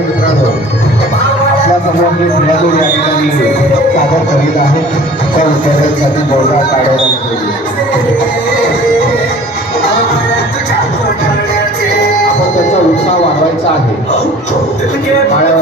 मित्रांनो आपल्या समोर या ठिकाणी सादर करीत आहे त्या विद्यार्थ्यांसाठी जोरदार टाळ्या आपण त्यांचा उत्साह वाढवायचा आहे. टाळ्या